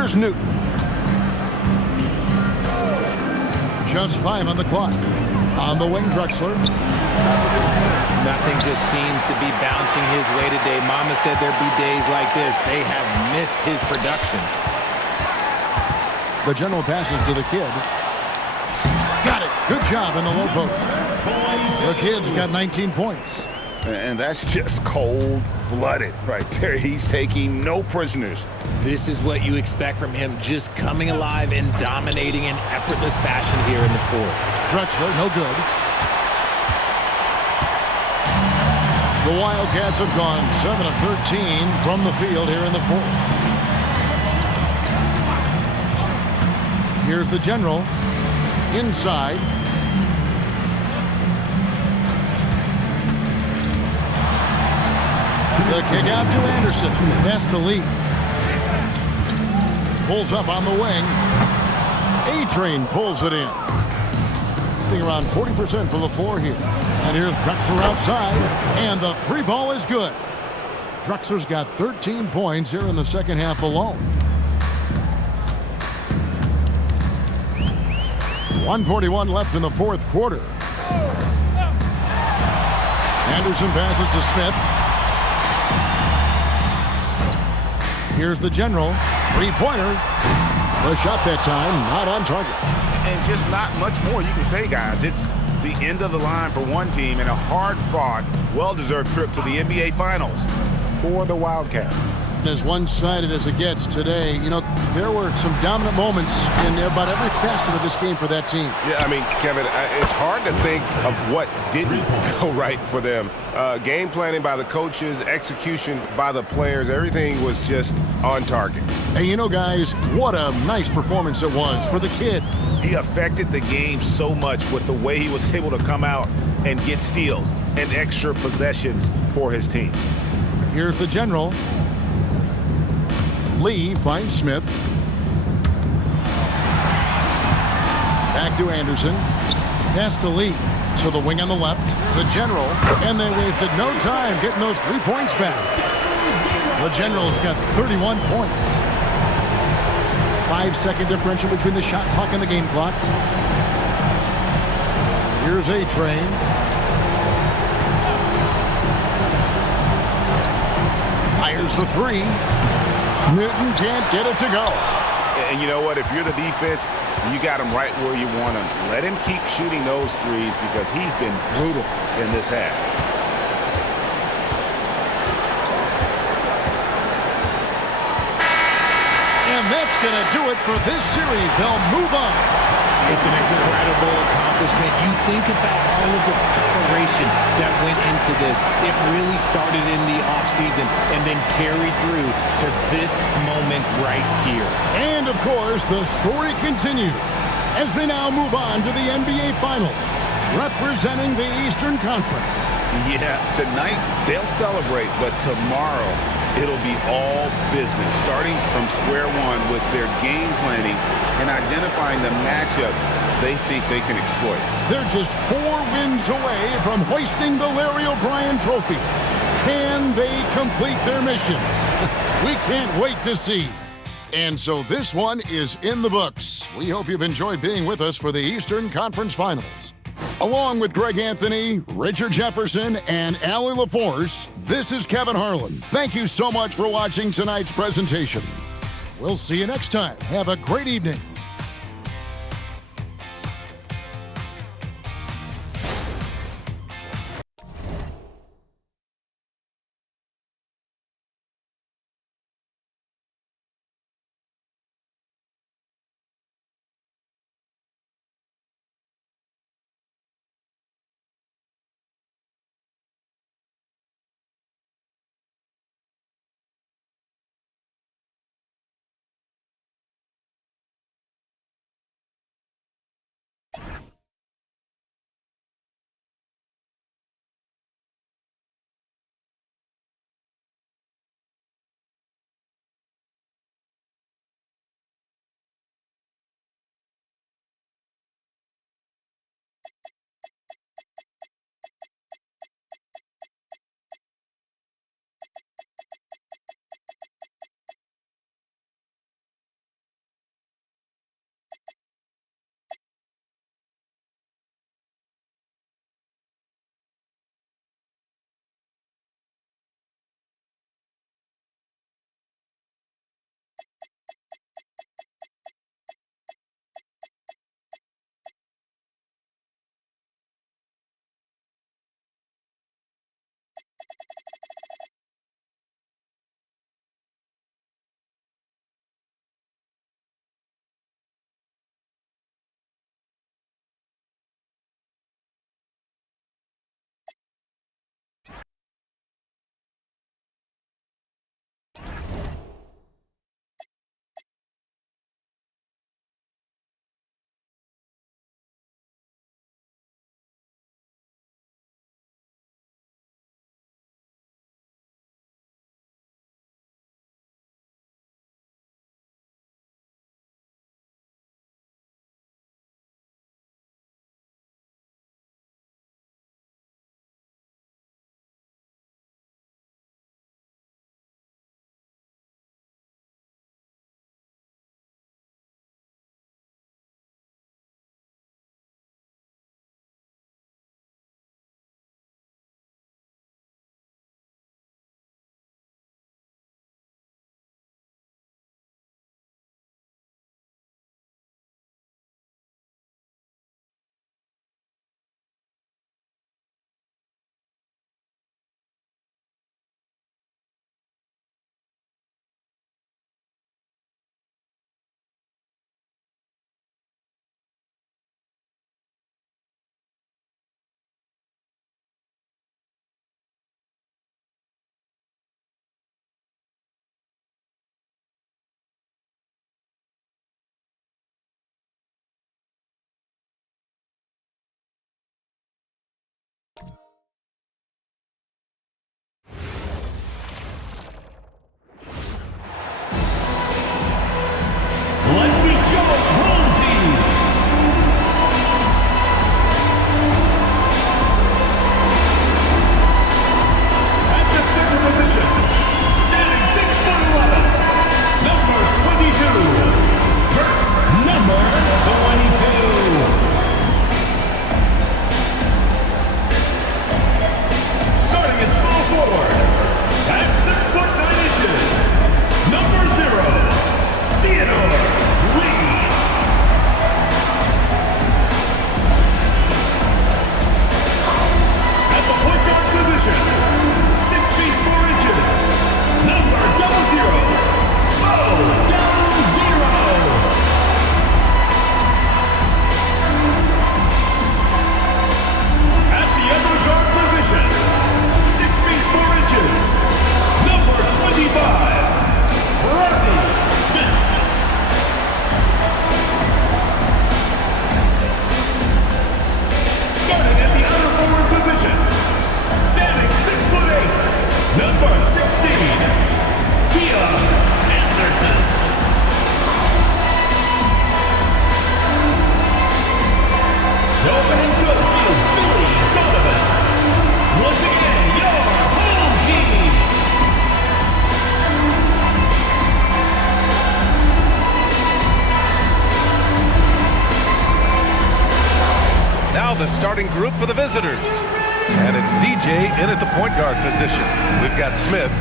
Here's Newton. Just 5 on the clock. On the wing, Drexler. Nothing just seems to be bouncing his way today. Mama said there'd be days like this. They have missed his production. The general passes to the kid. Got it. Good job in the low post. The kid's got 19 points. And that's just cold-blooded right there. He's taking no prisoners. This is what you expect from him, just coming alive and dominating in effortless fashion here in the fourth. Drexler, no good. The Wildcats have gone 7 of 13 from the field here in the fourth. Here's the general. Inside. The kick out to Anderson. That's the lead. Pulls up on the wing. A-Train pulls it in. Being around 40% for the floor here. And here's Drexler outside. And the 3 ball is good. Drexler's got 13 points here in the second half alone. 1:41 left in the fourth quarter. Anderson passes to Smith. Here's the general. 3-pointer. The shot that time, not on target. And just not much more you can say, guys. It's the end of the line for one team and a hard-fought, well-deserved trip to the NBA Finals for the Wildcats. As one-sided as it gets today, you know, there were some dominant moments in about every facet of this game for that team. Yeah, I mean, Kevin, it's hard to think of what didn't go right for them. Game planning by the coaches, execution by the players, everything was just on target. And you know, guys, what a nice performance it was for the kid. He affected the game so much with the way he was able to come out and get steals and extra possessions for his team. Here's the general. Lee finds Smith. Back to Anderson. Pass to Lee. To the wing on the left. The general. And they wasted no time getting those 3 points back. The general's got 31 points. 5-second differential between the shot clock and the game clock. Here's A-Train. Fires the 3. Newton can't get it to go. And you know what? If you're the defense, you got him right where you want him. Let him keep shooting those threes because he's been brutal in this half. And that's going to do it for this series. They'll move on. It's an incredible accomplishment. You think about all of the preparation that went into this. It really started in the offseason and then carried through to this moment right here. And, of course, the story continues as they now move on to the NBA Finals, representing the Eastern Conference. Yeah, tonight they'll celebrate, but tomorrow it'll be all business, starting from square one with their game planning and identifying the matchups they think they can exploit. They're just 4 wins away from hoisting the Larry O'Brien Trophy. Can they complete their mission? We can't wait to see. And so this one is in the books. We hope you've enjoyed being with us for the Eastern Conference Finals. Along with Greg Anthony, Richard Jefferson, and Allie LaForce, this is Kevin Harlan. Thank you so much for watching tonight's presentation. We'll see you next time. Have a great evening. Now the starting group for the visitors. And it's DJ in at the point guard position. We've got Smith,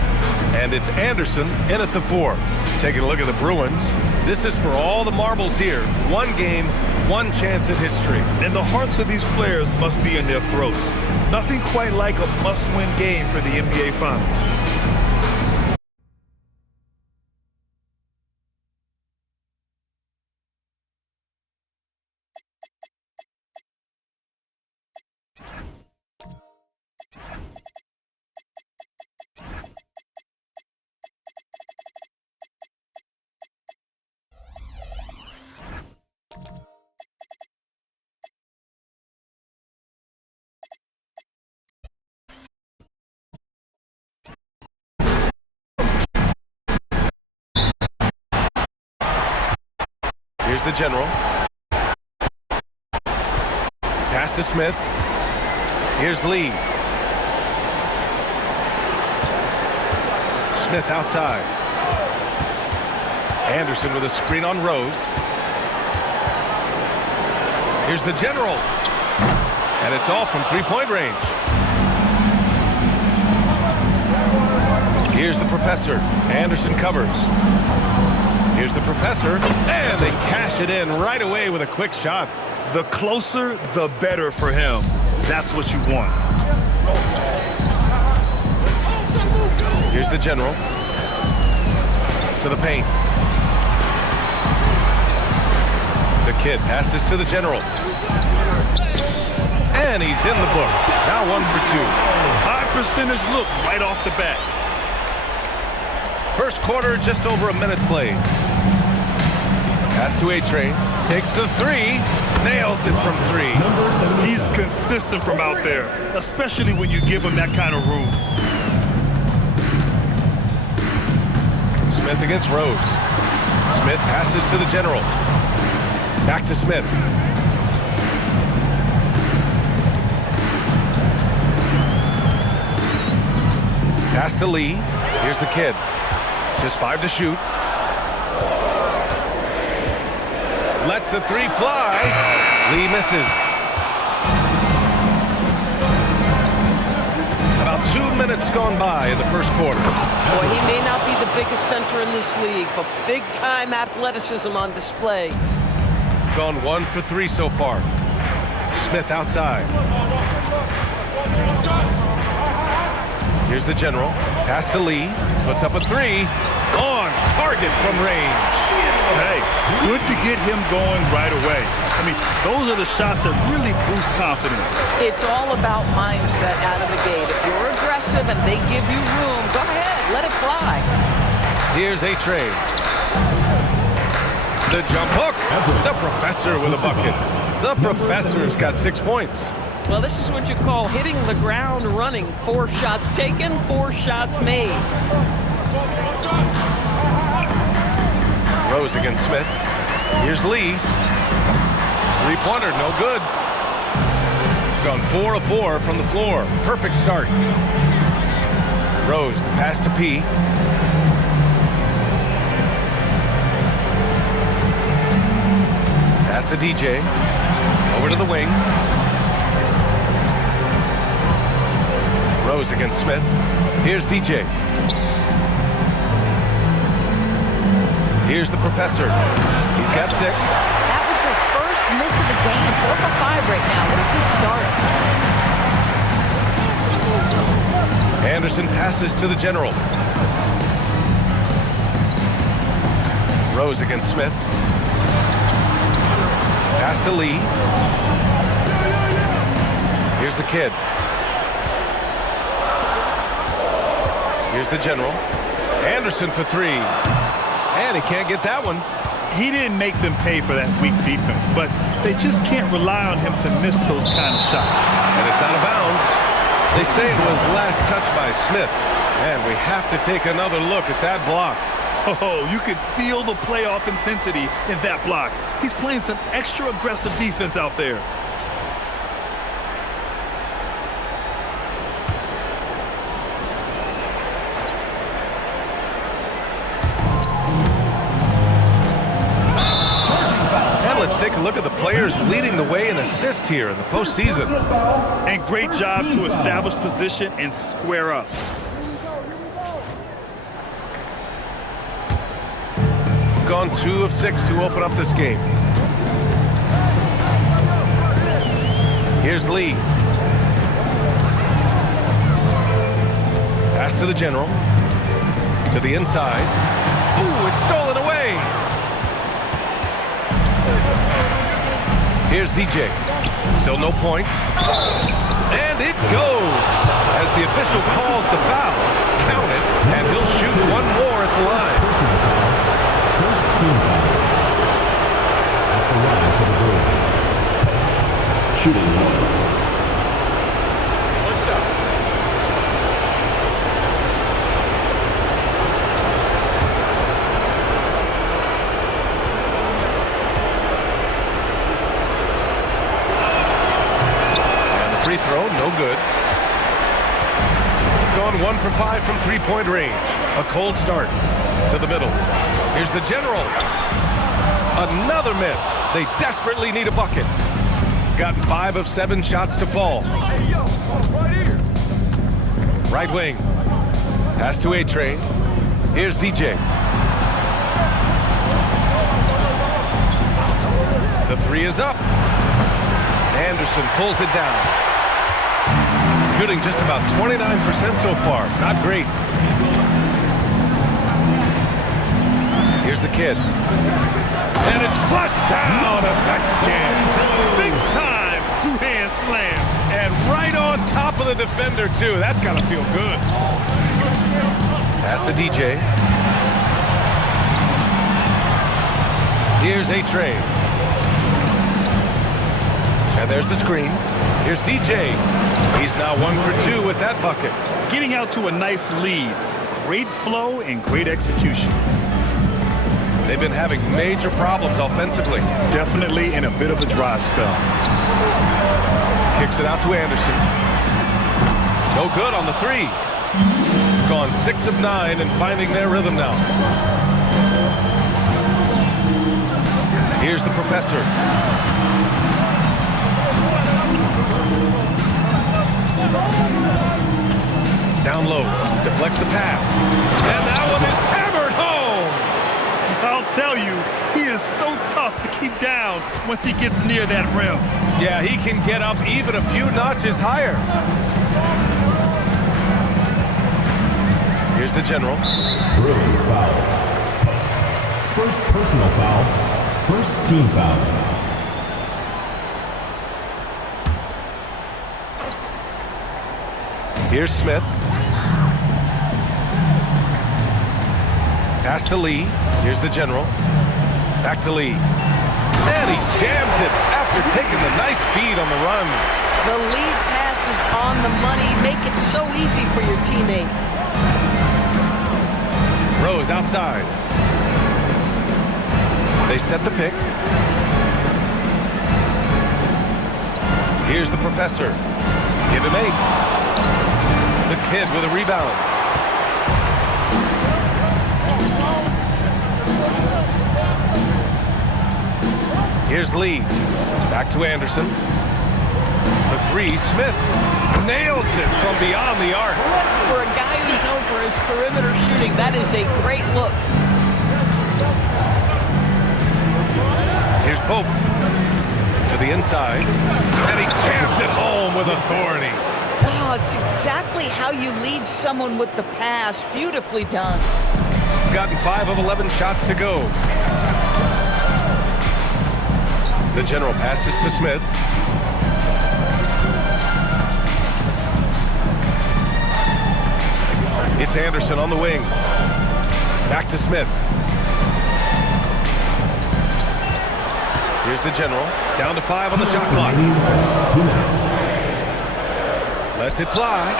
and it's Anderson in at the 4. Taking a look at the Bruins. This is for all the marbles here. One game, one chance at history. And the hearts of these players must be in their throats. Nothing quite like a must-win game for the NBA Finals. Here's the general. Pass to Smith. Here's Lee. Smith outside. Anderson with a screen on Rose. Here's the general. And it's all from three-point range. Here's the professor. Anderson covers. Here's the professor, and they cash it in right away with a quick shot. The closer, the better for him. That's what you want. Here's the general. To the paint. The kid passes to the general. And he's in the books. Now 1 for 2. High percentage look right off the bat. First quarter, just over a minute played. Pass to A-Train. Takes the 3. Nails it from 3. He's consistent from out there, especially when you give him that kind of room. Smith against Rose. Smith passes to the general. Back to Smith. Pass to Lee. Here's the kid. Just 5 to shoot. Lets the 3 fly. Lee misses. About 2 minutes gone by in the first quarter. Boy, he may not be the biggest center in this league, but big-time athleticism on display. Gone 1 for 3 so far. Smith outside. Here's the general. Pass to Lee. Puts up a 3. On target from range. Hey, good to get him going right away. I mean, those are the shots that really boost confidence. It's all about mindset out of the gate. If you're aggressive and they give you room, go ahead, let it fly. Here's A-Train. The jump hook. The professor with a bucket. The professor's got 6 points. Well, this is what you call hitting the ground running. 4 shots taken, 4 shots made. Rose against Smith. Here's Lee. 3-pointer, no good. Gone 4 of 4 from the floor. Perfect start. Rose, the pass to P. Pass to DJ. Over to the wing. Rose against Smith. Here's DJ. Here's the professor. He's got 6. That was their first miss of the game. 4 for 5 right now. What a good start. Anderson passes to the general. Rose against Smith. Pass to Lee. Here's the kid. Here's the general. Anderson for 3. And he can't get that one. He didn't make them pay for that weak defense, but they just can't rely on him to miss those kind of shots. And it's out of bounds. They say it was last touched by Smith. And we have to take another look at that block. Oh, you could feel the playoff intensity in that block. He's playing some extra aggressive defense out there. And let's take a look at the players leading the way in assists here in the postseason. And great job to establish position and square up. Gone 2 of 6 to open up this game. Here's Lee. Pass to the general. To the inside. Ooh, it's stolen away. Here's DJ. Still no points. And it goes. As the official calls the foul. Count it, and he'll shoot one more at the line. First team foul at the line for the Bruins. Shooting one. What's up? And the free throw, no good. Gone 1 for 5 from three-point range. A cold start to the middle. Here's the general. Another miss. They desperately need a bucket. Gotten 5 of 7 shots to fall. Right wing. Pass to A-Train. Here's DJ. The 3 is up. Anderson pulls it down. Shooting just about 29% so far. Not great. Here's the kid. And it's flushed down. A nice jam. Big time two-hand slam. And right on top of the defender, too. That's got to feel good. Pass to DJ. Here's A-Train. And there's the screen. Here's DJ. He's now 1 for 2 with that bucket. Getting out to a nice lead. Great flow and great execution. They've been having major problems offensively. Definitely in a bit of a dry spell. Kicks it out to Anderson. No good on the 3. Gone 6 of 9 and finding their rhythm now. Here's the professor. Down low. Deflects the pass. And that one is hammered home. I'll tell you, he is so tough to keep down once he gets near that rim. Yeah, he can get up even a few notches higher. Here's the general. Bruins foul. First personal foul. First team foul. Here's Smith. Pass to Lee. Here's the general. Back to Lee. And he jams it after taking the nice feed on the run. The lead pass is on the money. Make it so easy for your teammate. Rose outside. They set the pick. Here's the professor. Give him 8. The kid with a rebound. Here's Lee. Back to Anderson. The 3, Smith nails it from beyond the arc. For a guy who's known for his perimeter shooting, that is a great look. Here's Pope. To the inside. And he jams it home with authority. Oh, it's exactly how you lead someone with the pass. Beautifully done. Gotten 5 of 11 shots to go. The general passes to Smith. It's Anderson on the wing. Back to Smith. Here's the general. Down to 5 on the shot clock. Lets it fly.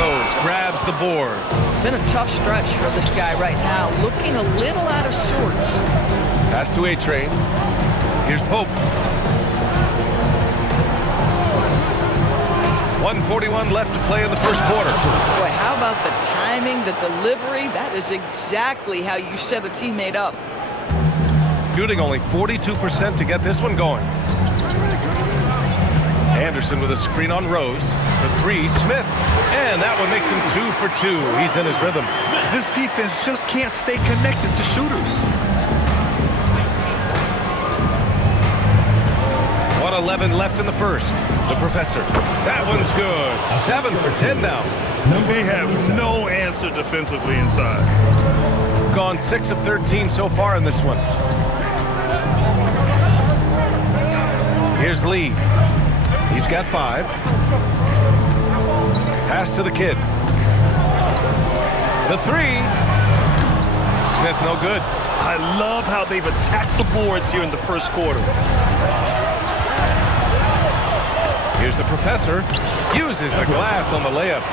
Rose grabs the board. Been a tough stretch for this guy right now. Looking a little out of sorts. Pass to A-Train. Here's Pope. 1:41 left to play in the first quarter. Boy, how about the timing, the delivery? That is exactly how you set a teammate up. Shooting only 42% to get this one going. Anderson with a screen on Rose. For three, Smith. And that one makes him 2 for 2. He's in his rhythm. This defense just can't stay connected to shooters. 1:11 left in the first. The Professor. That one's good. 7 for 10 now. They have no answer defensively inside. Gone 6 of 13 so far in this one. Here's Lee. He's got 5. Pass to the kid. The 3. Smith no good. I love how they've attacked the boards here in the first quarter. Here's the Professor. Uses the glass on the layup.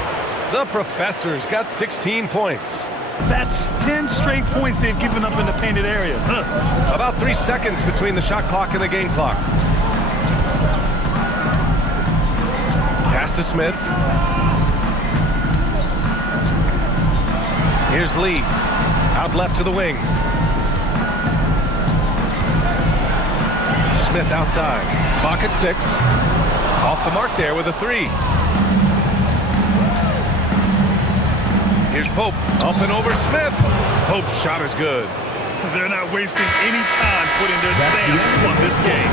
The Professor's got 16 points. That's 10 straight points they've given up in the painted area. About 3 seconds between the shot clock and the game clock. Pass to Smith. Here's Lee. Out left to the wing. Smith outside. Clock at 6. Off the mark there with a 3. Here's Pope. Up and over Smith. Pope's shot is good. They're not wasting any time putting their stamp on this game.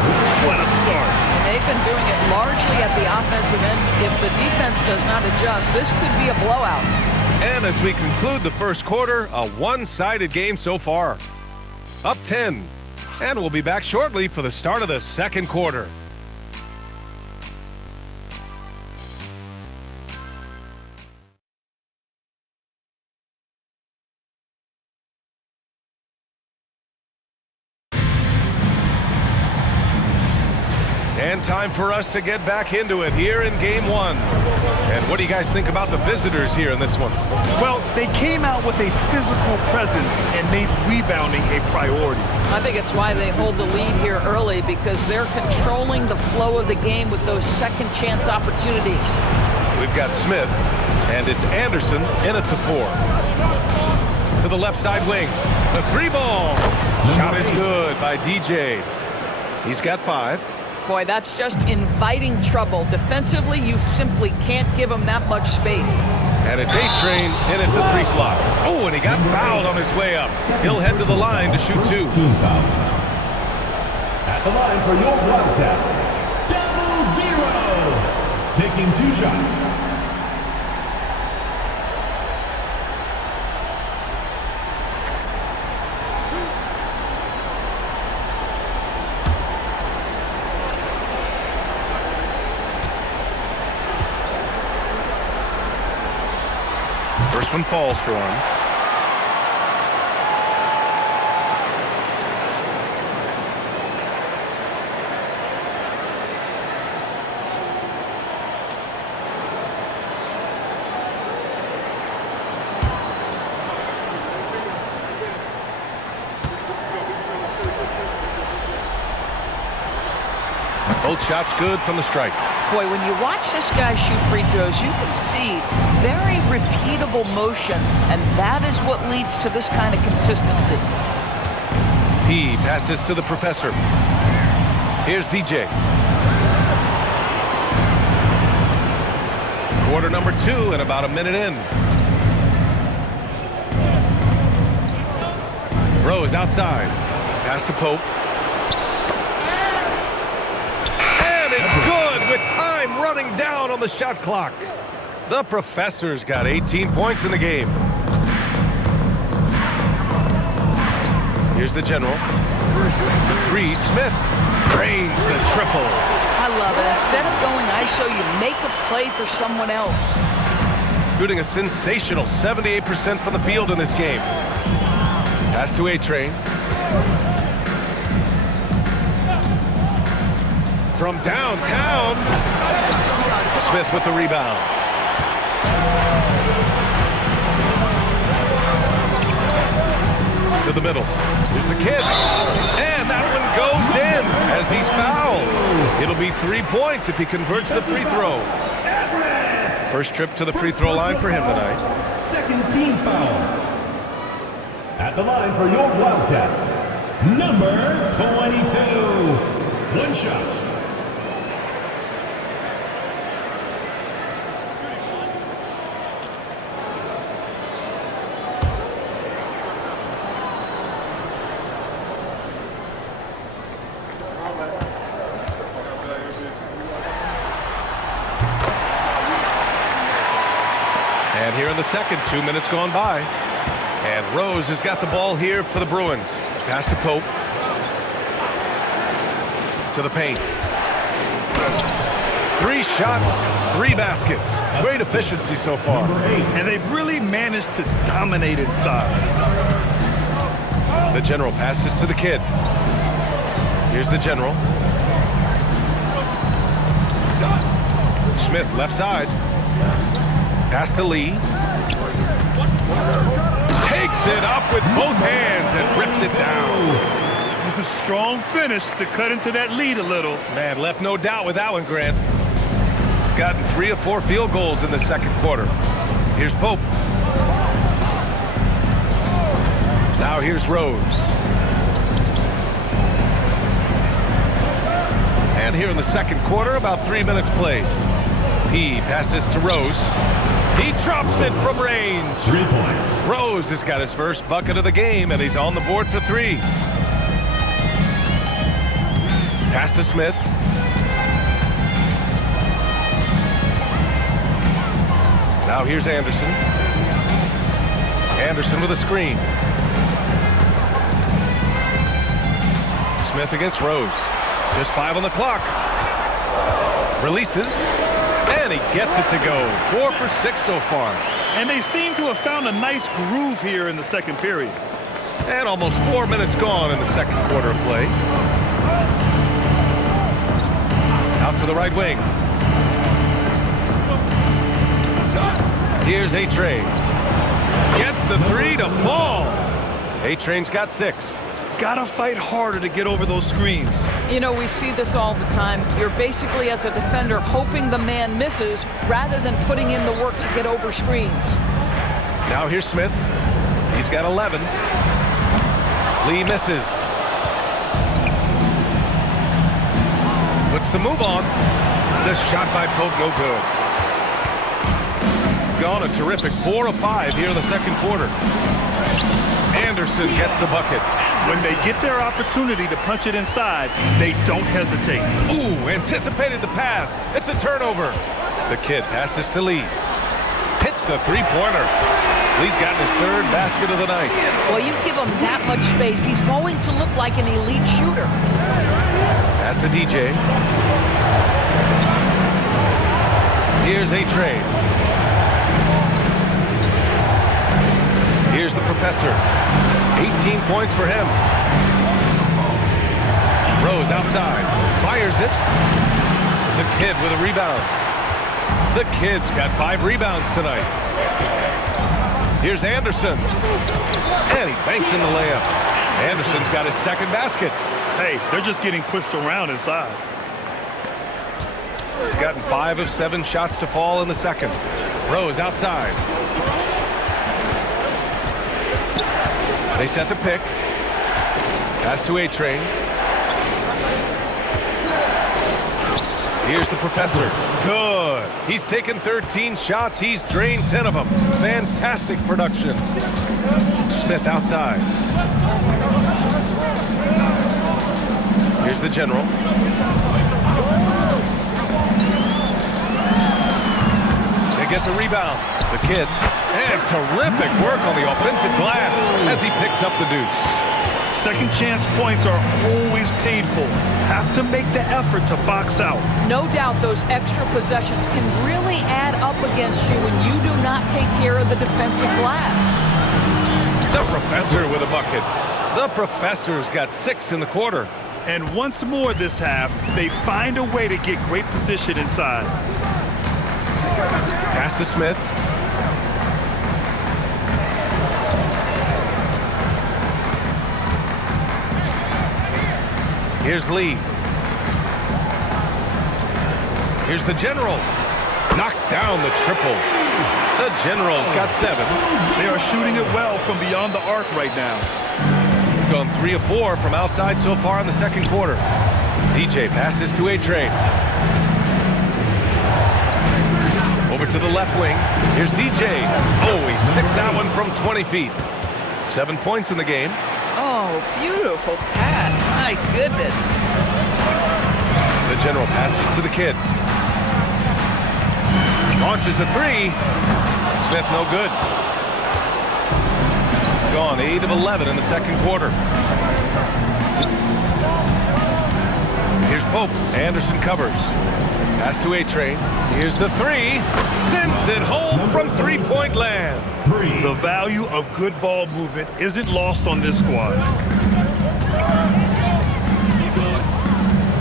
What a start. They've been doing it largely at the offensive end. If the defense does not adjust, this could be a blowout. And as we conclude the first quarter, a one-sided game so far. Up 10. And we'll be back shortly for the start of the second quarter. And time for us to get back into it here in game 1. And what do you guys think about the visitors here in this one? Well, they came out with a physical presence and made rebounding a priority. I think it's why they hold the lead here early, because they're controlling the flow of the game with those second chance opportunities. We've got Smith, and it's Anderson in at the 4. To the left side wing. The 3-ball. Shot is good by DJ. He's got 5. Boy, that's just inviting trouble. Defensively, you simply can't give him that much space. And it's A-Train in at the 3 slot. Oh, and he got fouled on his way up. He'll head to the line to shoot 2. Team foul. At the line for your Wildcats, Double 0. Taking 2 shots. First one falls for him. Both shots good from the strike. Boy, when you watch this guy shoot free throws, you can see very repeatable motion, and that is what leads to this kind of consistency. He passes to the Professor. Here's DJ. Quarter number 2 and about a minute in. Rose outside. Pass to Pope. And it's good with time running down on the shot clock. The Professor's got 18 points in the game. Here's the General. The 3, Smith drains the triple. I love it. Instead of going ISO, you make a play for someone else. Shooting a sensational 78% from the field in this game. Pass to A-Train. From downtown, Smith with the rebound. the middle. Here's the kid. And that one goes in as he's fouled. It'll be 3 points if he converts the free throw. First trip to the free throw line for him tonight. Second team foul. At the line for your Wildcats, number 22. One shot. And here in the second, 2 minutes gone by. And Rose has got the ball here for the Bruins. Pass to Pope. To the paint. 3 shots, 3 baskets. Great efficiency so far. And they've really managed to dominate inside. The general passes to the kid. Here's the general. Smith left side. Pass to Lee. Takes it up with both hands and rips it down. Strong finish to cut into that lead a little. Man, left no doubt with that one, Grant. Gotten 3 of 4 field goals in the second quarter. Here's Pope. Now here's Rose. And here in the second quarter, about 3 minutes played. He passes to Rose. He drops it from range. 3 points. Rose has got his first bucket of the game, and he's on the board for 3. Pass to Smith. Now here's Anderson. Anderson with a screen. Smith against Rose. Just 5 on the clock. Releases. And he gets it to go. 4 for 6 so far. And they seem to have found a nice groove here in the second period. And almost 4 minutes gone in the second quarter of play. Out to the right wing. Here's A-Train. Gets the 3 to fall. A-Train's got 6. Gotta fight harder to get over those screens. You know, we see this all the time. You're basically, as a defender, hoping the man misses rather than putting in the work to get over screens. Now here's Smith. He's got 11. Lee misses. Puts the move on. This shot by Pope, no good. Gone a terrific 4 of 5 here in the second quarter. Anderson gets the bucket. When they get their opportunity to punch it inside, they don't hesitate. Ooh, anticipated the pass. It's a turnover. The kid passes to Lee. Hits the 3-pointer. Lee's gotten his 3rd basket of the night. Well, you give him that much space, he's going to look like an elite shooter. Pass to DJ. Here's A-Train. Here's the professor. 18 points for him. Rose outside. Fires it. The kid with a rebound. The kid's got 5 rebounds tonight. Here's Anderson. And he banks in the layup. Anderson's got his 2nd basket. Hey, they're just getting pushed around inside. Gotten 5 of 7 shots to fall in the second. Rose outside. They set the pick. Pass to A-Train. Here's the professor. Good. He's taken 13 shots. He's drained 10 of them. Fantastic production. Smith outside. Here's the general. They get the rebound. The kid. And terrific work on the offensive glass as he picks up the deuce. Second chance points are always painful. Have to make the effort to box out. No doubt those extra possessions can really add up against you when you do not take care of the defensive glass. The professor with a bucket. The professor's got 6 in the quarter. And once more this half, they find a way to get great position inside. Pass to Smith. Here's Lee. Here's the General. Knocks down the triple. The General's got 7. They are shooting it well from beyond the arc right now. Gone 3 of 4 from outside so far in the second quarter. DJ passes to A-Train. Over to the left wing. Here's DJ. Oh, he sticks that one from 20 feet. 7 points in the game. Oh, beautiful pass. My goodness. The General passes to the kid. Launches a 3. Smith no good. Gone 8 of 11 in the second quarter. Here's Pope. Anderson covers. Pass to A-Train. Here's the 3. Sends it home from three-point land. The value of good ball movement isn't lost on this squad.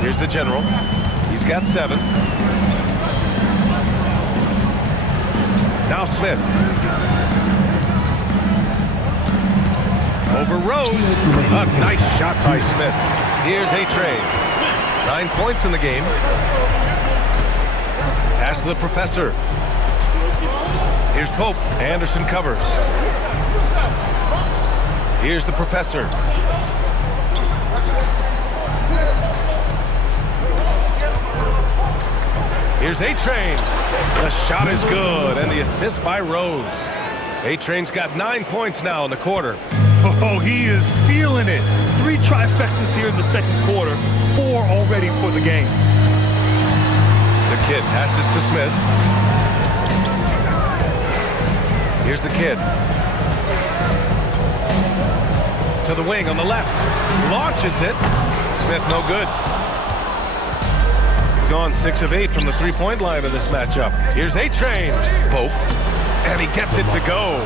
Here's the General. He's got 7. Now Smith. Over Rose. A nice shot by Smith. Here's A-Train. 9 points in the game. Pass to the Professor. Here's Pope. Anderson covers. Here's the Professor. Here's A-Train. The shot is good, and the assist by Rose. A-Train's got 9 points now in the quarter. Oh, he is feeling it. 3 trifectas here in the second quarter. 4 already for the game. The kid passes to Smith. Here's the kid. To the wing on the left. Launches it. Smith no good. Gone 6 of 8 from the three-point line in this matchup. Here's A-Train. Pope. And he gets it to go.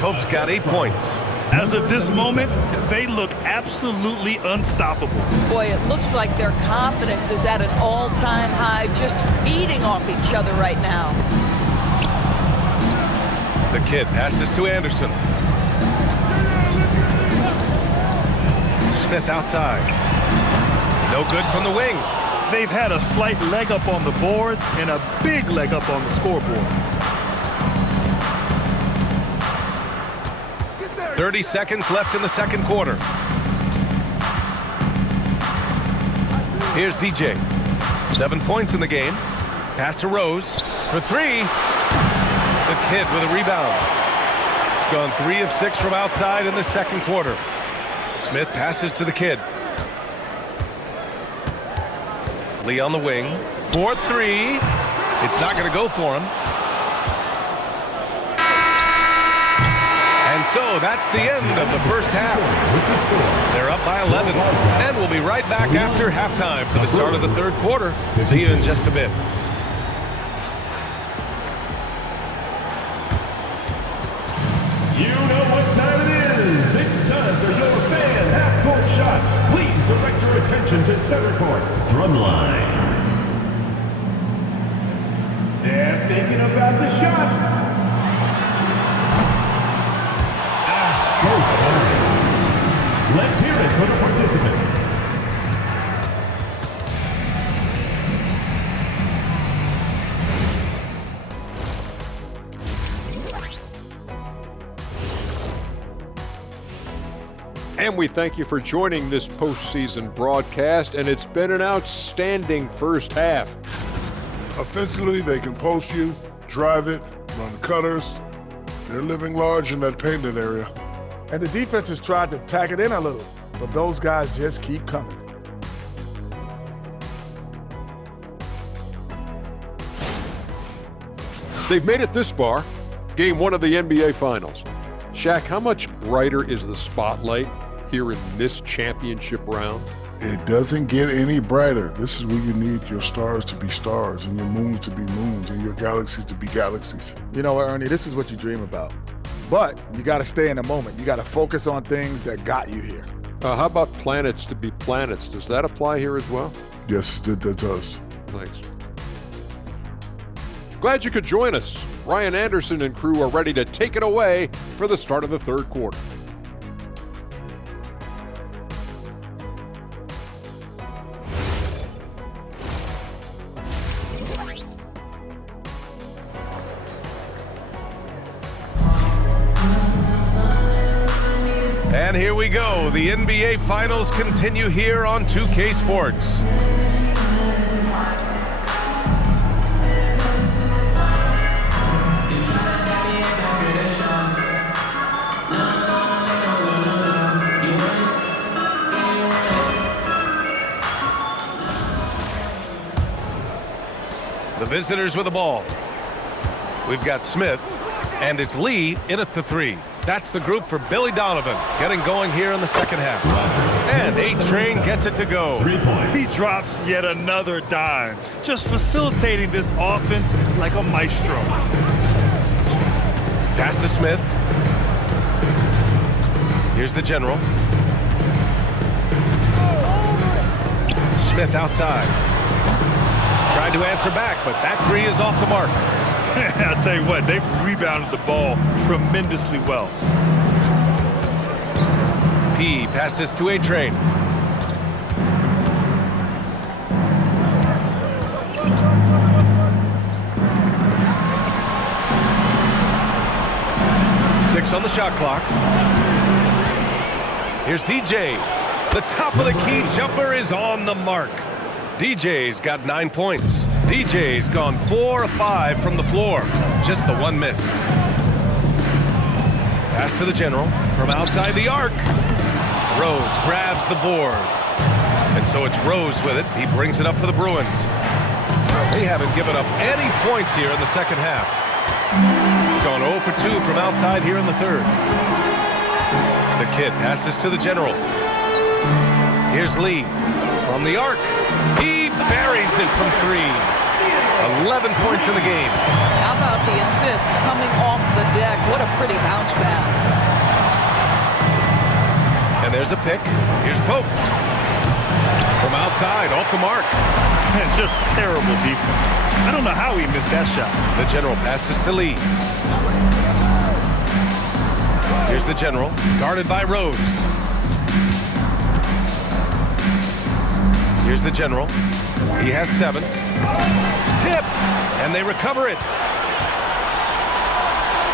Pope's got 8 points. As of this moment, they look absolutely unstoppable. Boy, it looks like their confidence is at an all-time high, just feeding off each other right now. The kid passes to Anderson. Smith outside. No good from the wing. They've had a slight leg up on the boards and a big leg up on the scoreboard. 30 seconds left in the second quarter. Here's DJ. 7 points in the game. Pass to Rose for 3. The kid with a rebound. Gone 3 of 6 from outside in the second quarter. Smith passes to the kid. Lee on the wing. 4-3. It's not going to go for him. And so that's the end of the first half. They're up by 11. And we'll be right back after halftime for the start of the third quarter. See you in just a bit. You know what time it is. It's time for your fan half-court shot. Please direct your attention to center court. Drumline. They're thinking about the shot. So sorry. Let's hear it for the participants. And we thank you for joining this postseason broadcast, and it's been an outstanding first half. Offensively, they can post you, drive it, run cutters. They're living large in that painted area. And the defense has tried to pack it in a little, but those guys just keep coming. They've made it this far, game 1 of the NBA Finals. Shaq, how much brighter is the spotlight here in this championship round? It doesn't get any brighter. This is where you need your stars to be stars and your moons to be moons and your galaxies to be galaxies. You know what, Ernie, this is what you dream about. But you got to stay in the moment. You got to focus on things that got you here. How about planets to be planets? Does that apply here as well? Yes, that does. Thanks. Glad you could join us. Ryan Anderson and crew are ready to take it away for the start of the third quarter. And here we go. The NBA Finals continue here on 2K Sports. The visitors with the ball. We've got Smith, and it's Lee in at the 3. That's the group for Billy Donovan, getting going here in the second half. And 8-Train gets it to go. 3 points. He drops yet another dime, just facilitating this offense like a maestro. Pass to Smith. Here's the general. Smith outside. Tried to answer back, but that 3 is off the mark. I'll tell you what, they've rebounded the ball tremendously well. P passes to 8-Train. Six on the shot clock. Here's DJ. The top of the key jumper is on the mark. DJ's got 9 points. DJ's gone 4 of 5 from the floor. Just the 1 miss. Pass to the general from outside the arc. Rose grabs the board. And so it's Rose with it. He brings it up for the Bruins. They haven't given up any points here in the second half. Gone 0 for 2 from outside here in the third. The kid passes to the general. Here's Lee from the arc. He buries it from 3. 11 points in the game. How about the assist coming off the deck? What a pretty bounce pass. And there's a pick. Here's Pope. From outside, off the mark. And just terrible defense. I don't know how he missed that shot. The general passes to Lee. Here's the general, guarded by Rose. Here's the general. He has 7. Tipped, and they recover it.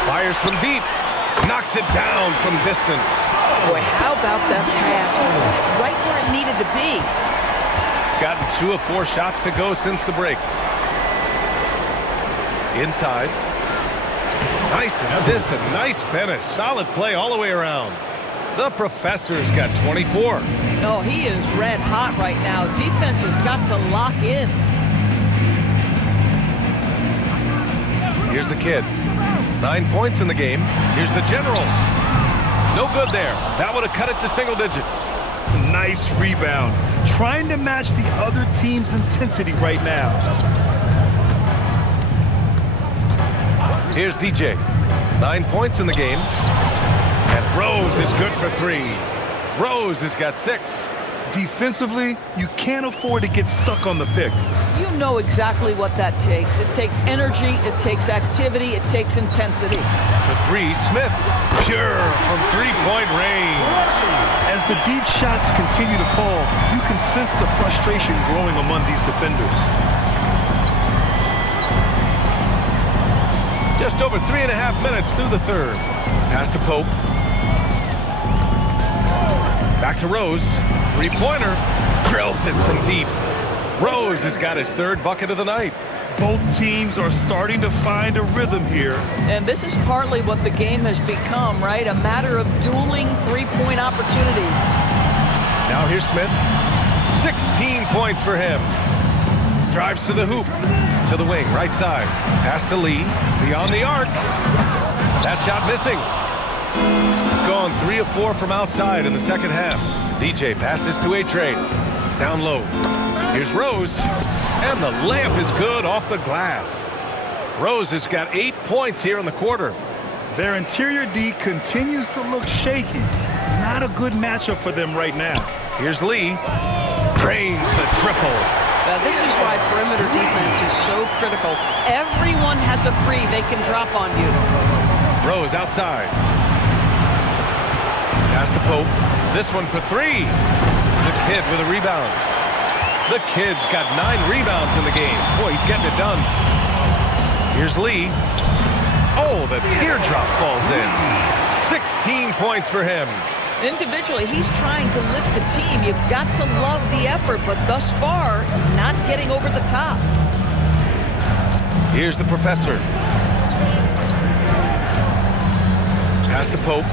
Fires from deep. Knocks it down from distance. Boy, how about that pass? Right where it needed to be. Gotten 2 of 4 shots to go since the break. Inside. Nice assist and nice finish. Solid play all the way around. The professor's got 24. Oh, he is red hot right now. Defense has got to lock in. Here's the kid. 9 points in the game. Here's the general. No good there. That would have cut it to single digits. Nice rebound. Trying to match the other team's intensity right now. Here's DJ. 9 points in the game. And Rose is good for 3. Rose has got 6. Defensively, you can't afford to get stuck on the pick. You know exactly what that takes. It takes energy, it takes activity, it takes intensity. The 3, Smith. Pure from 3-point range. As the deep shots continue to fall, you can sense the frustration growing among these defenders. Just over 3.5 minutes through the third. Pass to Pope. Back to Rose. 3-pointer. Drills it from deep. Rose has got his 3rd bucket of the night. Both teams are starting to find a rhythm here. And this is partly what the game has become, right? A matter of dueling 3-point opportunities. Now here's Smith. 16 points for him. Drives to the hoop. To the wing, right side. Pass to Lee. Beyond the arc. That shot missing. Gone 3 of 4 from outside in the second half. DJ passes to 8-Train. Down low. Here's Rose. And the layup is good off the glass. Rose has got 8 points here in the quarter. Their interior D continues to look shaky. Not a good matchup for them right now. Here's Lee. Drains the triple. This is why perimeter defense is so critical. Everyone has a 3 they can drop on you. Rose outside. Pass to Pope. This one for 3. The kid with a rebound. The kid's got 9 rebounds in the game. Boy, he's getting it done. Here's Lee. Oh, the teardrop falls in. 16 points for him. Individually, he's trying to lift the team. You've got to love the effort, but thus far, not getting over the top. Here's the professor. Pass to Pope.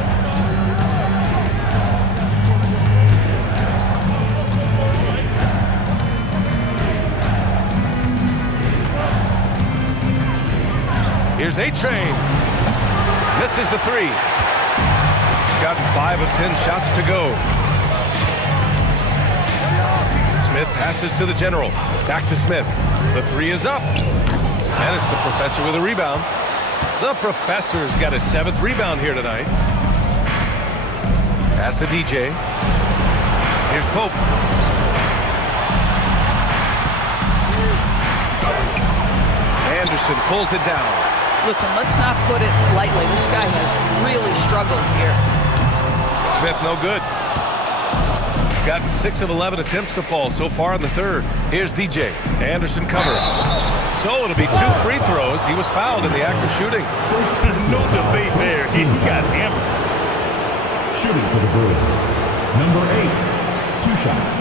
Here's A-Train. Misses the three. Gotten 5 of 10 shots to go. Smith passes to the general. Back to Smith. The three is up. And it's the professor with a rebound. The professor's got his 7th rebound here tonight. Pass to DJ. Here's Pope. Anderson pulls it down. Listen, let's not put it lightly. This guy has really struggled here. Smith no good. Gotten 6 of 11 attempts to fall so far in the third. Here's DJ. Anderson covers. So it'll be 2 free throws. He was fouled in the act of shooting. No debate there. He got hammered. Shooting for the Bruins. Number 8, 2 shots.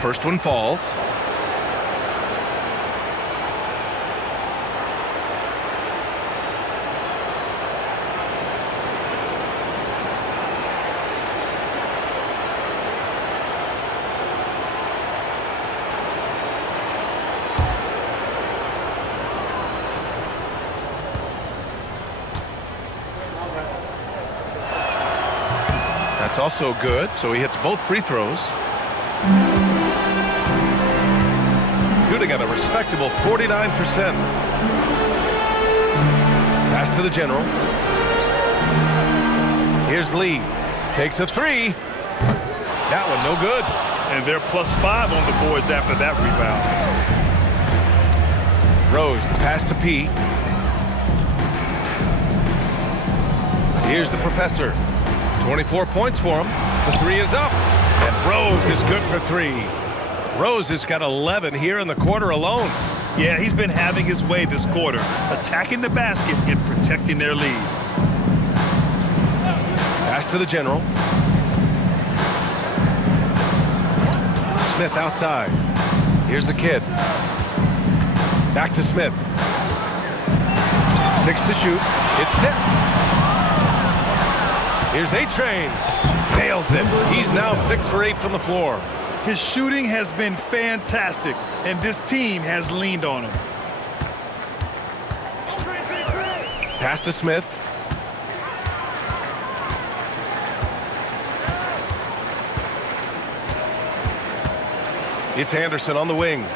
First one falls. That's also good, so he hits both free throws. Shooting at a respectable 49%. Pass to the general. Here's Lee. Takes a three. That one no good. And they're +5 on the boards after that rebound. Rose, the pass to P. Here's the professor. 24 points for him. The three is up. And Rose is good for 3. Rose has got 11 here in the quarter alone. Yeah, he's been having his way this quarter, attacking the basket and protecting their lead. Pass to the general. Smith outside. Here's the kid. Back to Smith. 6 to shoot. It's tipped. Here's A-Train. Nails it. He's now 6 for 8 from the floor. His shooting has been fantastic, and this team has leaned on him. Pass to Smith. It's Anderson on the wing.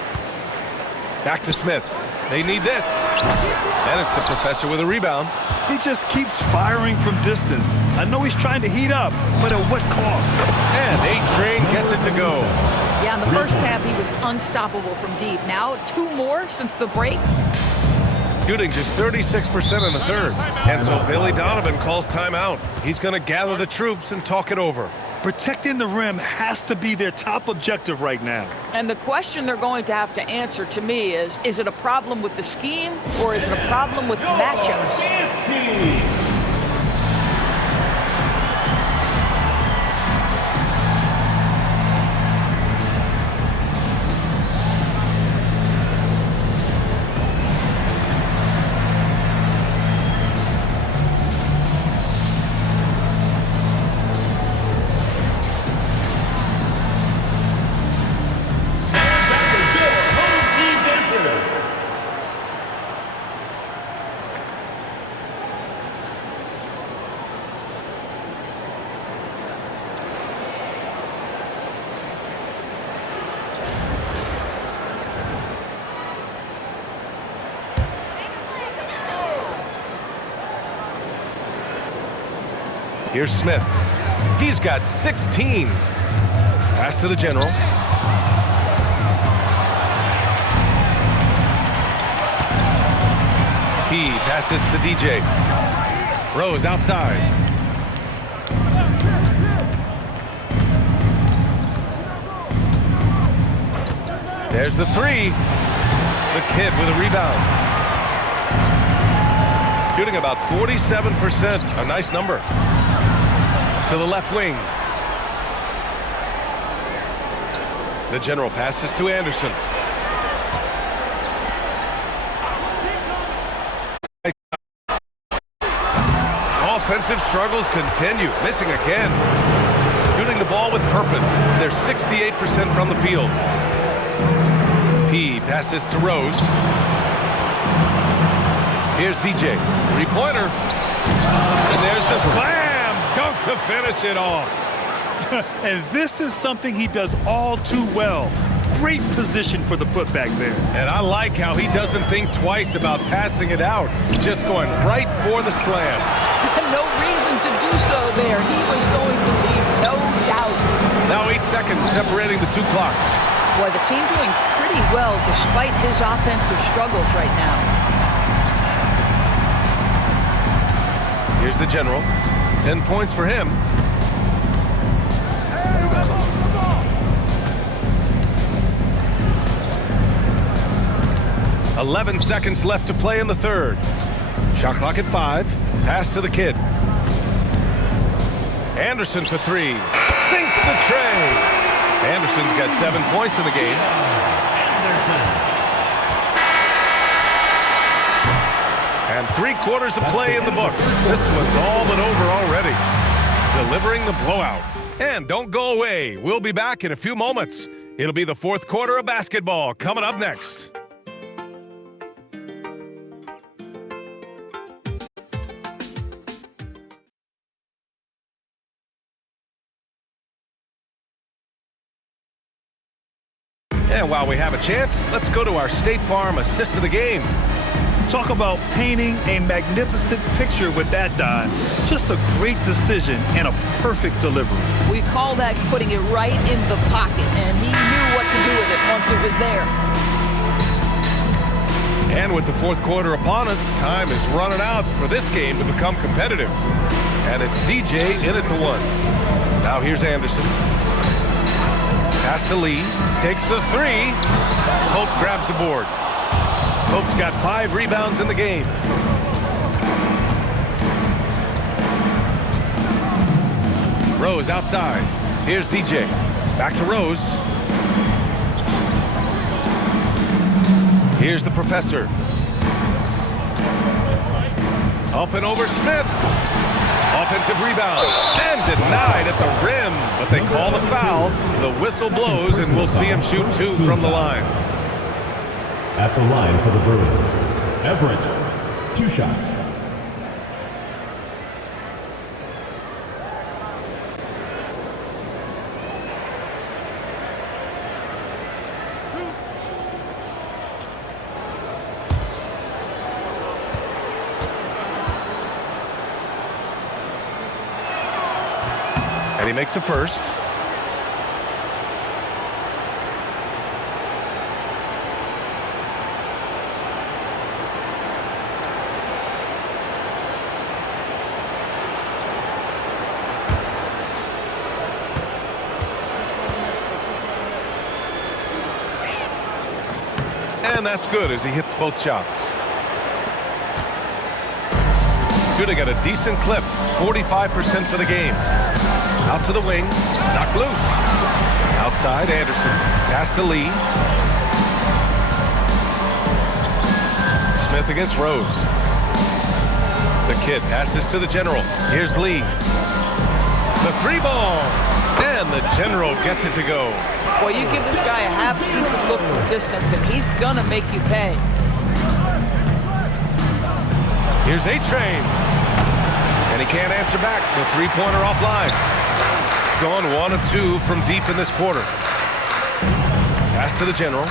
Back to Smith. They need this. And it's the professor with a rebound. He just keeps firing from distance. I know he's trying to heat up, but at what cost? And A-Train gets it to go. Yeah, in the first half, he was unstoppable from deep. Now, 2 more since the break. Shooting just 36% in the third. And so Billy Donovan calls timeout. He's going to gather the troops and talk it over. Protecting the rim has to be their top objective right now. And the question they're going to have to answer to me is it a problem with the scheme or is it a problem with matchups? Here's Smith. He's got 16. Pass to the general. P passes to DJ. Rose outside. There's the three. The kid with a rebound. Shooting about 47%, a nice number. To the left wing. The general passes to Anderson. Offensive struggles continue, missing again. Shooting the ball with purpose. They're 68% from the field. P passes to Rose. Here's DJ, three-pointer. And there's the slam dunk to finish it off. And this is something he does all too well. Great position for the putback there. And I like how he doesn't think twice about passing it out. Just going right for the slam. No reason to do so there. He was going to leave, no doubt. Now 8 seconds separating the two clocks. Boy, the team doing pretty well despite his offensive struggles right now. Here's the general. 10 points for him. "11 seconds left to play in the third. Shot clock at 5. Pass to the kid. Anderson for three. Sinks the tray. Anderson's got 7 points in the game. And 3/4 of play in the books. This one's all but over already. Delivering the blowout. And don't go away. We'll be back in a few moments. It'll be the fourth quarter of basketball coming up next. And while we have a chance, let's go to our State Farm assist of the game. Talk about painting a magnificent picture with that dive. Just a great decision and a perfect delivery. We call that putting it right in the pocket, and he knew what to do with it once it was there. And with the fourth quarter upon us, time is running out for this game to become competitive. And it's DJ in at the one. Now here's Anderson. Pass to Lee. Takes the three. Hope grabs the board. Hope's got 5 rebounds in the game. Rose outside. Here's DJ. Back to Rose. Here's the professor. Up and over Smith. Offensive rebound. And denied at the rim. But they call the foul. The whistle blows, and we'll see him shoot 2 from the line. At the line for the Bruins, Everett, 2 shots. And he makes a first. And that's good as he hits both shots. Shooting at a decent clip, 45% for the game. Out to the wing, knocked loose. Outside, Anderson. Pass to Lee. Smith against Rose. The kid passes to the general. Here's Lee. The 3-ball. And the general gets it to go. Boy, you give this guy a half-decent look from distance, and he's going to make you pay. Here's A-Train. And he can't answer back. The 3-pointer offline. Gone 1 of 2 from deep in this quarter. Pass to the general.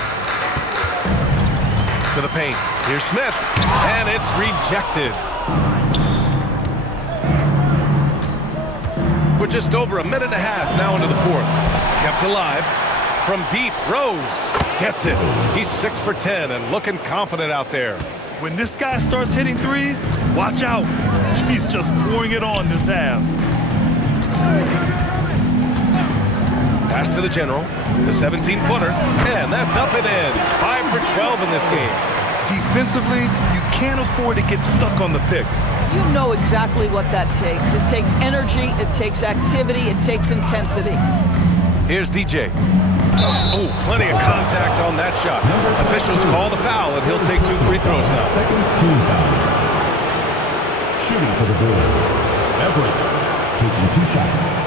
To the paint. Here's Smith. And it's rejected. We're just over a minute and a half now into the fourth. Kept alive. From deep, Rose gets it. He's 6 for 10 and looking confident out there. When this guy starts hitting threes, watch out. He's just pouring it on this half. Pass to the general, the 17-footer, and that's up and in. 5 for 12 in this game. Defensively, you can't afford to get stuck on the pick. You know exactly what that takes. It takes energy, it takes activity, it takes intensity. Here's DJ. Oh, plenty of contact on that shot. Officials call the foul, and he'll take 2 free throws now. Second team foul. Shooting for the Bulls. Everett taking 2 shots.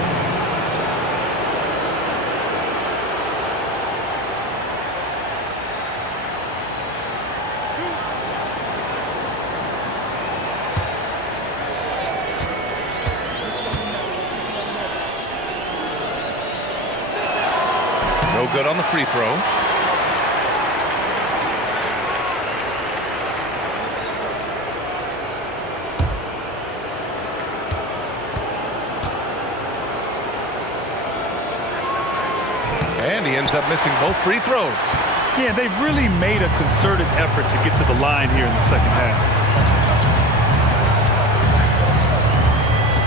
No good on the free throw. And he ends up missing both free throws. Yeah, they've really made a concerted effort to get to the line here in the second half.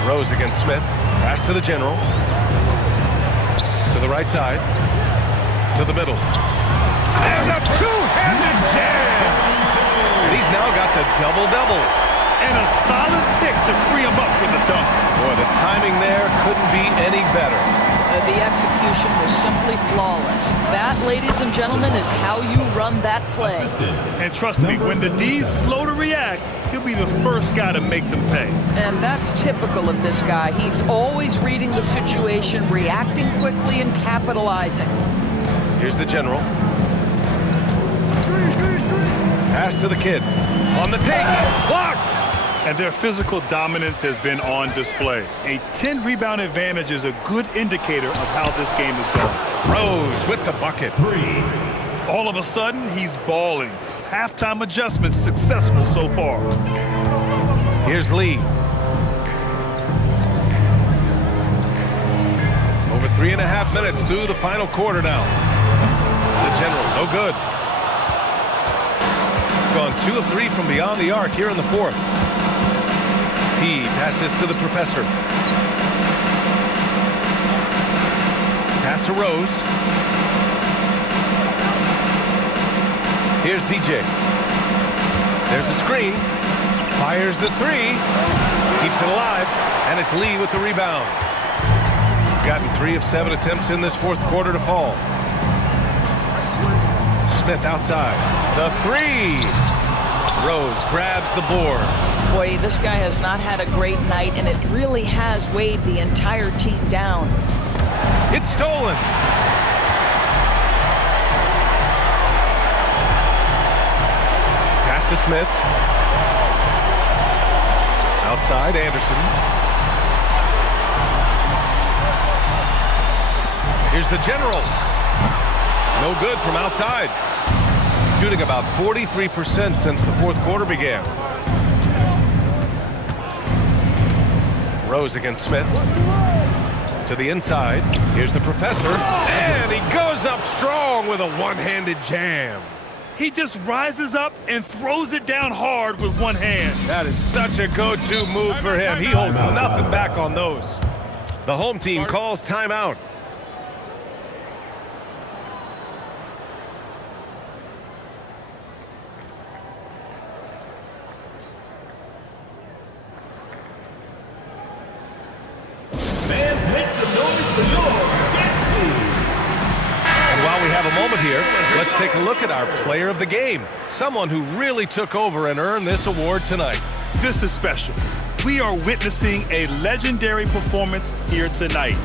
Rose against Smith. Pass to the general. To the right side. To the middle. And a two-handed jam! And he's now got the double-double. And a solid pick to free him up for the dunk. Boy, the timing there couldn't be any better. The execution was simply flawless. That, ladies and gentlemen, is how you run that play. And trust me, when the D's slow to react, he'll be the first guy to make them pay. And that's typical of this guy. He's always reading the situation, reacting quickly, and capitalizing. Here's the general. Pass to the kid. On the take. Blocked! And their physical dominance has been on display. A 10-rebound advantage is a good indicator of how this game is going. Rose with the bucket. 3. All of a sudden, he's balling. Halftime adjustments successful so far. Here's Lee. Over 3.5 minutes through the final quarter now. The general, no good. Gone 2 of 3 from beyond the arc here in the fourth. He passes to the professor. Pass to Rose. Here's DJ. There's a screen. Fires the 3. Keeps it alive. And it's Lee with the rebound. Gotten 3 of 7 attempts in this fourth quarter to fall. Smith outside. The 3. Rose grabs the board. Boy, this guy has not had a great night, and it really has weighed the entire team down. It's stolen. Pass to Smith. Outside, Anderson. Here's the general. No good from outside. Shooting about 43% since the fourth quarter began. Rose against Smith. To the inside. Here's the professor. And he goes up strong with a one-handed jam. He just rises up and throws it down hard with one hand. That is such a go-to move for him. He holds nothing back on those. The home team calls timeout. Here, let's take a look at our player of the game, someone who really took over and earned this award tonight. This is special. We are witnessing a legendary performance here tonight.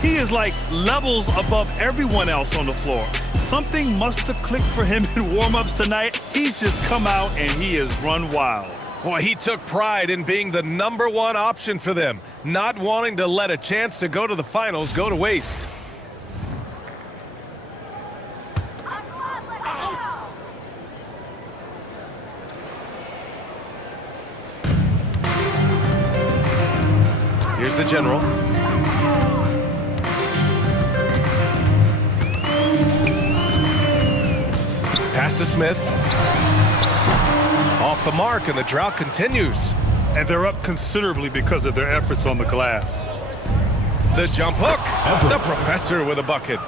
He is like levels above everyone else on the floor. Something must have clicked for him in warm-ups tonight. He's just come out and he has run wild. Boy, he took pride in being the #1 option for them, not wanting to let a chance to go to the finals go to waste. Here's the general. Pass to Smith. Off off the mark, and the drought continues. And they're up considerably because of their efforts on the glass. The jump hook. The Professor with a bucket.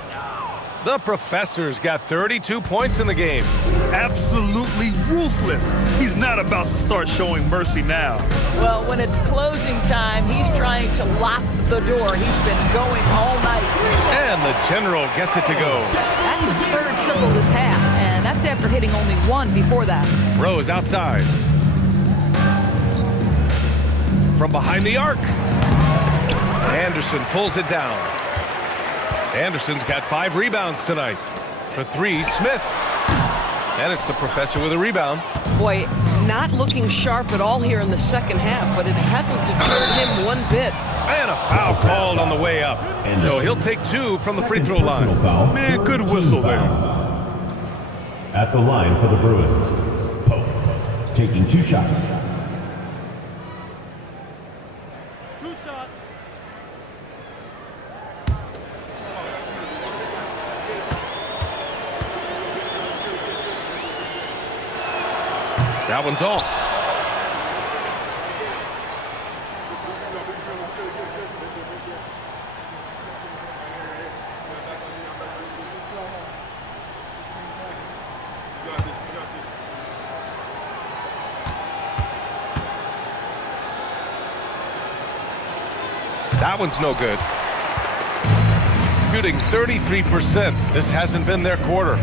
The Professor's got 32 points in the game. Absolutely ruthless. He's not about to start showing mercy now. Well, when it's closing time, he's trying to lock the door. He's been going all night. And the General gets it to go. That's his third triple this half, and that's after hitting only one before that. Rose outside. From behind the arc. Anderson pulls it down. Anderson's got 5 rebounds tonight. For 3, Smith. And it's the Professor with a rebound. Boy, not looking sharp at all here in the second half, but it hasn't deterred him one bit. And a foul called on the way up. So he'll take 2 from the free throw line. Man, good whistle there. At the line for the Bruins, Pope taking 2 shots. That one's off. That one's no good. Shooting 33%. This hasn't been their quarter.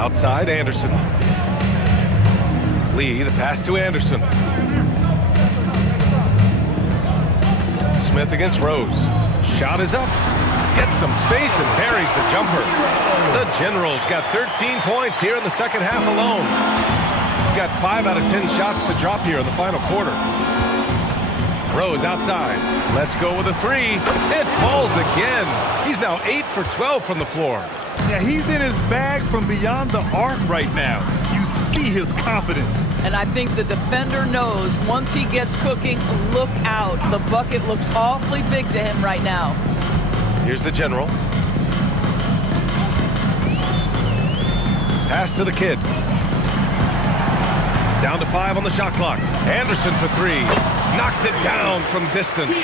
Outside, Anderson. Lee, the pass to Anderson. Smith against Rose. Shot is up. Gets some space and buries the jumper. The Generals got 13 points here in the second half alone. Got 5 out of 10 shots to drop here in the final quarter. Rose outside. Let's go with a 3. It falls again. He's now 8 for 12 from the floor. Yeah, he's in his bag from beyond the arc right now. You see his confidence. And I think the defender knows once he gets cooking, look out. The bucket looks awfully big to him right now. Here's the General. Pass to the kid. Down to 5 on the shot clock. Anderson for 3. Knocks it down from distance.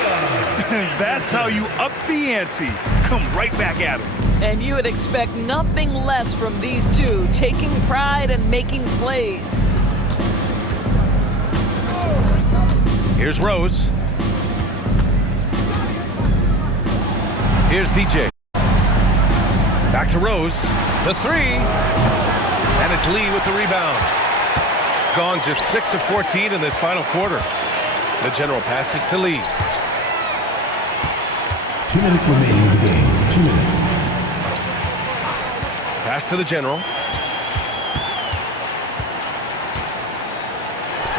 That's how you up the ante. Come right back at him. And you would expect nothing less from these two, taking pride and making plays. Here's Rose. Here's DJ. Back to Rose. The 3. And it's Lee with the rebound. Gone just 6 of 14 in this final quarter. The General passes to Lee. 2 minutes remaining in the game. 2 minutes. Pass to the General.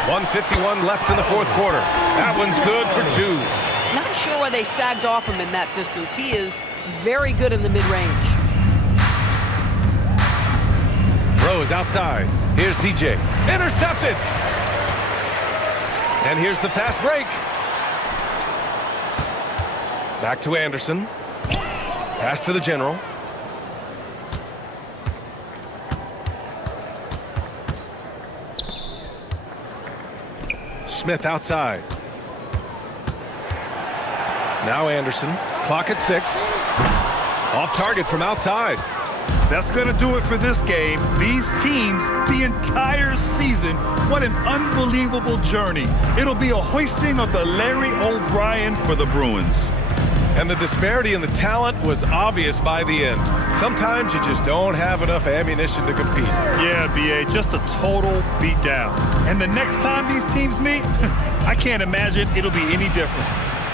1:51 left in the fourth quarter. That one's good for 2. Not sure why they sagged off him in that distance. He is very good in the mid-range. Rose outside. Here's DJ. Intercepted. And here's the fast break. Back to Anderson. Pass to the General. Smith outside. Now Anderson. Clock at 6. Off target from outside. That's going to do it for this game. These teams, the entire season, what an unbelievable journey. It'll be a hoisting of the Larry O'Brien for the Bruins. And the disparity in the talent was obvious by the end. Sometimes you just don't have enough ammunition to compete. Yeah, BA, just a total beatdown. And the next time these teams meet, I can't imagine it'll be any different.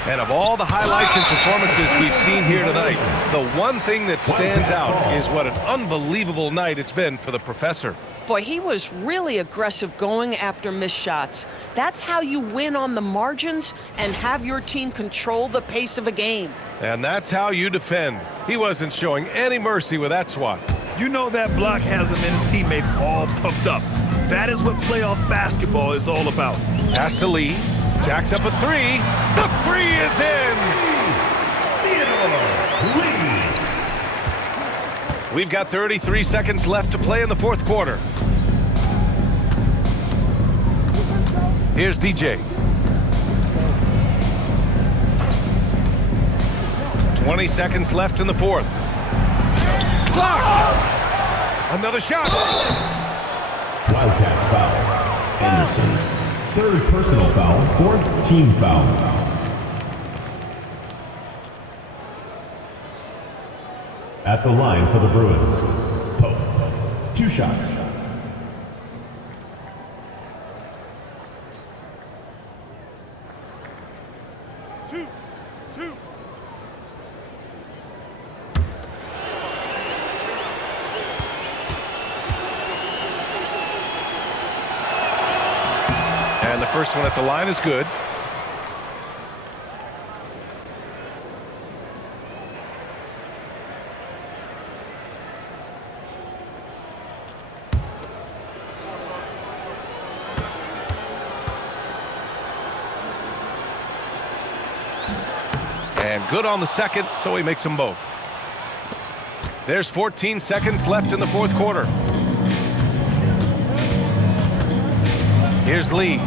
And of all the highlights and performances we've seen here tonight, the one thing that stands out is what an unbelievable night it's been for the Professor. Boy, he was really aggressive going after missed shots. That's how you win on the margins and have your team control the pace of a game. And that's how you defend. He wasn't showing any mercy with that swat. You know that block has him and his teammates all pumped up. That is what playoff basketball is all about. Pass to Lee. Jacks up a 3. The 3 is in! We've got 33 seconds left to play in the fourth quarter. Here's DJ. 20 seconds left in the fourth. Blocked! Another shot. Wildcats foul. Anderson. Third personal foul. Fourth team foul. At the line for the Bruins, Pope. 2 shots. And the first one at the line is good. And good on the second, so he makes them both. There's 14 seconds left in the fourth quarter. Here's Lee.